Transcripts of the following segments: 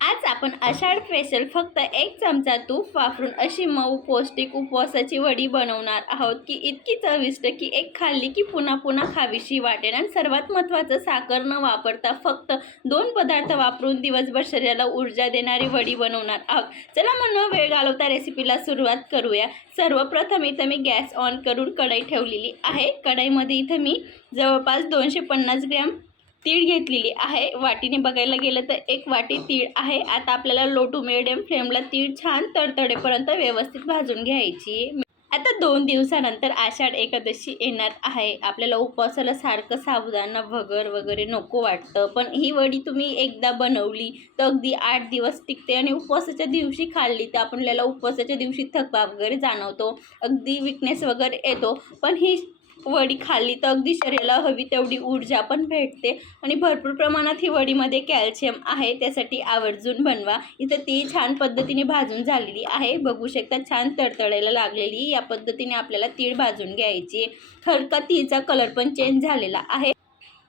आज आपण आषाढ स्पेशल फक्त 1 चमचा तूप वापरून अशी मऊ पौष्टिक उपवासाची वडी बनवणार आहोत की इतकी चविष्ट की एक खाल्ली की पुन्हा पुन्हा खावीशी वाटेल। आणि सर्वात महत्त्वाचं साखर न वापरता फक्त 2 पदार्थ वापरून दिवसभर शरीराला ऊर्जा देणारी वडी बनवणार आहोत। चला मग वेळ घालवता रेसिपीला सुरुवात करूया। सर्वप्रथम इथं मी गॅस ऑन करून कढई ठेवलेली आहे। कढईमध्ये इथं मी जवळपास 250 ग्रॅम तीळ घेतलेली आहे। वाटीने बघायला गेलं तर 1 वाटी तीळ आहे। आता आपल्याला लो टू मिडियम फ्लेमला तीळ छान तडतडेपर्यंत व्यवस्थित भाजून घ्यायची। आता 2 दिवसानंतर आषाढ एकादशी येणार आहे। आपल्याला उपवासाला सारखं साबुदाणा वगैरे नको वाटतं, पण ही वडी तुम्ही एकदा बनवली तर अगदी 8 दिवस टिकते आणि उपवासाच्या दिवशी खाल्ली तर आपल्याला उपवासाच्या दिवशी थकवा वगैरे जाणवतो, अगदी विकनेस वगैरे येतो, पण ही वडी खाल्ली तर अगदी शरीराला हवी तेवढी ऊर्जा पण भेटते आणि भरपूर प्रमाणात ही वडीमध्ये कॅल्शियम आहे, त्यासाठी आवर्जून बनवा। इथं ती छान पद्धतीने भाजून झालेली आहे, बघू शकता छान तडतडायला लागलेली। या पद्धतीने आपल्याला तीळ भाजून घ्यायची। हलका तीळचा कलर पण चेंज झालेला आहे।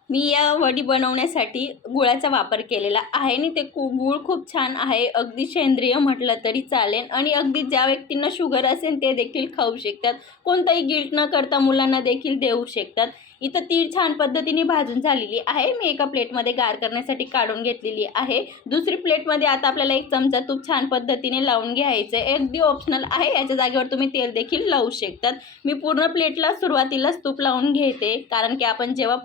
मी या वडी बनवण्यासाठी गुळाचा वापर केलेला आहे आणि ते गूळ खूप छान आहे, अगदी सेंद्रिय म्हटलं तरी चालेल आणि अगदी ज्या व्यक्तींना शुगर असेल ते देखील खाऊ शकतात, कोणताही गिल्ट न करता मुलांना देखील देऊ शकतात। इथं तीळ छान पद्धतीने भाजून झालेली आहे। मी एका प्लेटमध्ये गार करण्यासाठी काढून घेतलेली आहे। दुसरी प्लेटमध्ये आता आपल्याला 1 चमचा तूप छान पद्धतीने लावून घ्यायचं आहे, अगदी ऑप्शनल आहे, याच्या जागेवर तुम्ही तेल देखील लावू शकतात। मी पूर्ण प्लेटला सुरुवातीलाच तूप लावून घेते, कारण की आपण जेव्हा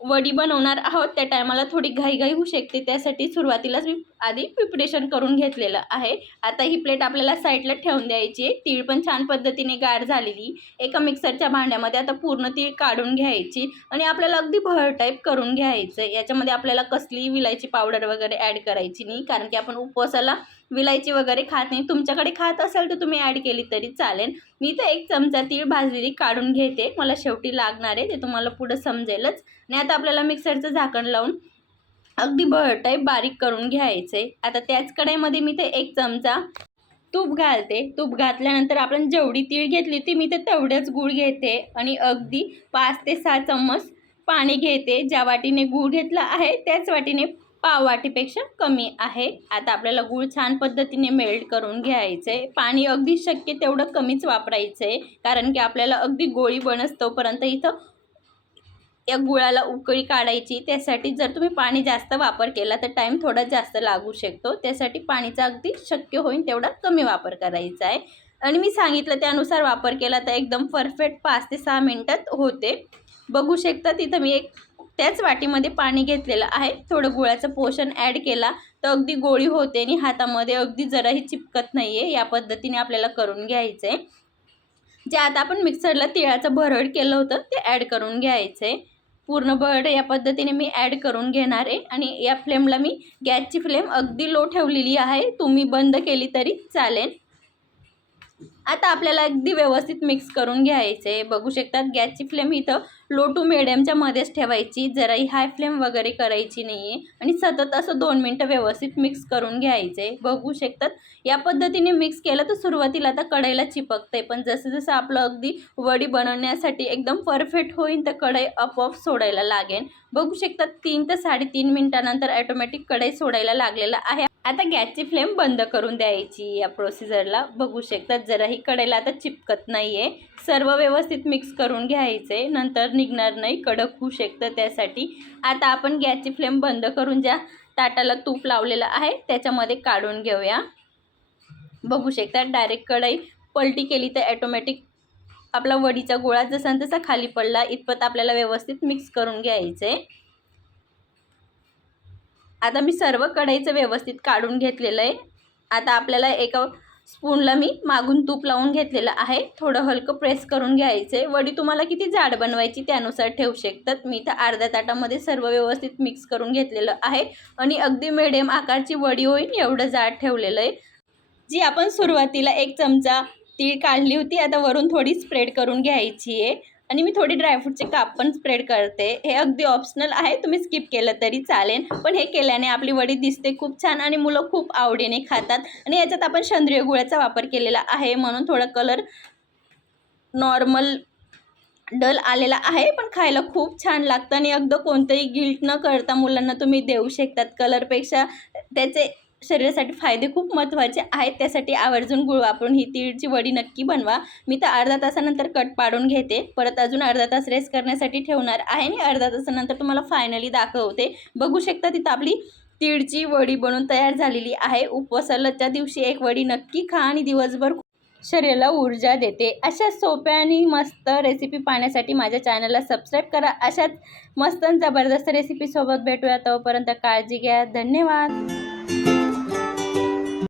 वडी बनवणार आहोत त्या टायमाला थोडी घाई होऊ शकते, त्यासाठी सुरुवातीलाच मी आधी प्रिपरेशन करून घेतलेलं आहे। आता ही प्लेट आपल्याला साईडला ठेवून द्यायची आहे। तीळ पण छान पद्धतीने गार झालेली। एका मिक्सरच्या भांड्यामध्ये आता पूर्ण तीळ काढून घ्यायची आणि आपल्याला अगदी भर टाईप करून घ्यायचं। याच्यामध्ये आपल्याला कसली विलायची पावडर वगैरे ॲड करायची नाही, कारण की आपण उपवासाला विलायची वगैरे खात नाही। तुमच्याकडे खात असेल तर तुम्ही ॲड केली तरी चालेल। मी तर 1 चमचा तीळ भाजलेली काढून घेते, मला शेवटी लागणार आहे, ते तुम्हाला पुढे समजेलच। आणि आता आपल्याला मिक्सरचं झाकण लावून अगदी भर टाईप बारीक करून घ्यायचे। आता त्याच कढईमध्ये मी ते 1 चमचा तूप घालते। तूप घातल्यानंतर आपण जेवढी तीळ घेतली होती मी ते तेवढेच गूळ घेते आणि अगदी 5 ते 6 चम्मच पाणी घेते। ज्या वाटीने गूळ घेतला आहे त्याच वाटीने पाव वाटीपेक्षा कमी आहे। आता आपल्याला गूळ छान पद्धतीने मेल्ट करून घ्यायचं आहे। पाणी अगदी शक्य तेवढं कमीच वापरायचं आहे, कारण की आपल्याला अगदी गोळी बनस्तोपर्यंत इथं या गुळाला उकळी काढायची। त्यासाठी जर तुम्ही पाणी जास्त वापर केला तर टाईम थोडा जास्त लागू शकतो, त्यासाठी पाणीचा अगदी शक्य होईल तेवढा कमी वापर करायचा आहे। आणि मी सांगितलं त्यानुसार वापर केला तर एकदम परफेक्ट 5 ते 6 मिनिटात होते। बघू शकता तिथं मी त्याच वाटीमध्ये पाणी घेतलेलं आहे, थोडं गुळाचं पोषण ॲड केला तर अगदी गोळी होते आणि हातामध्ये अगदी जराही चिपकत नाही आहे। या पद्धतीने आपल्याला करून घ्यायचं आहे। जे आता आपण मिक्सरला तिळाचं भरड केलं होतं ते ॲड करून घ्यायचं आहे। पूर्ण भरड या पद्धतीने मी ॲड करून घेणार आहे आणि या फ्लेमला मी गॅसची फ्लेम अगदी लो ठेवलेली आहे, तुम्ही बंद केली तरी चालेल। आता आपल्याला अगदी व्यवस्थित मिक्स करून घ्यायचे आहे। बघू शकतात गॅसची फ्लेम इथं लो टू मिडियमच्या मध्येच ठेवायची, जराही हाय फ्लेम वगैरे करायची नाही आहे आणि सतत असं 2 मिनटं व्यवस्थित मिक्स करून घ्यायचे। बघू शकतात या पद्धतीने मिक्स केलं तर सुरुवातीला आता कढईला चिपकते, पण जसं जसं आपलं अगदी वडी बनवण्यासाठी एकदम परफेक्ट होईल तर कढई आपोआप सोडायला लागेल। बघू शकतात 3 ते 3.5 मिनिटानंतर ऑटोमॅटिक कढई सोडायला लागलेला आहे। आता गॅसची फ्लेम बंद करून द्यायची। या प्रोसिजरला बघू शकतात जराही कढईला आता चिपकत नाही आहे, सर्व व्यवस्थित मिक्स करून घ्यायचे, नंतर निघणार नाही, कडक होऊ शकतं त्यासाठी। आता आपण गॅसची फ्लेम बंद करून ज्या ताटाला तूप लावलेलं आहे त्याच्यामध्ये काढून घेऊया। बघू शकतात डायरेक्ट कढई पलटी केली तर ऑटोमॅटिक आपला वडीचा गोळा जसा तसा खाली पडला, इतपत आपल्याला व्यवस्थित मिक्स करून घ्यायचे। आता मी सर्व कढईचं व्यवस्थित काढून घेतलेलं आहे। आता आपल्याला एका स्पूनला मी मागून तूप लावून घेतलेलं आहे, थोडं हलकं प्रेस करून घ्यायचे। वडी तुम्हाला किती जाड बनवायची त्यानुसार ठेवू शकतात। मी तर अर्ध्या ताटामध्ये सर्व व्यवस्थित मिक्स करून घेतलेलं आहे आणि अगदी मिडियम आकारची वडी होईल एवढं जाड ठेवलेलं आहे। जी आपण सुरुवातीला 1 चमचा तीळ काढली होती आता वरून थोडी स्प्रेड करून घ्यायची आहे आणि मी थोडी ड्रायफ्रूटचे काप पण स्प्रेड करते। हे अगदी ऑप्शनल आहे, तुम्ही स्किप केलं तरी चालेल, पण हे केल्याने आपली वडी दिसते खूप छान आणि मुलं खूप आवडीने खातात। आणि याच्यात आपण सेंद्रिय गुळाचा वापर केलेला आहे म्हणून थोडा कलर नॉर्मल डल आलेला आहे, पण खायला खूप छान लागतं आणि अगदी कोणतंही गिल्ट न करता मुलांना तुम्ही देऊ शकतात। कलरपेक्षा त्याचे शरीरासाठी फायदे खूप महत्त्वाचे आहेत. त्यासाठी आवर्जून गूळ वापरून ही तीळची वडी नक्की बनवा. मी तर अर्धा तासानंतर कट पाडून घेते. परत अजून अर्धा तास रेस्ट करण्यासाठी ठेवणार आहे आणि अर्धा तासानंतर तुम्हाला फायनली दाखवते. बघू शकता तिथं आपली तीळची वडी बनून तयार झालेली आहे. उपवासाच्या दिवशी एक वडी नक्की खा आणि दिवसभर शरीराला ऊर्जा देते. अशा सोप्या आणि मस्त रेसिपी पाहण्यासाठी माझ्या चॅनलला सबस्क्राईब करा. अशाच मस्त आणि जबरदस्त रेसिपीसोबत भेटूया. तोपर्यंत काळजी घ्या. धन्यवाद.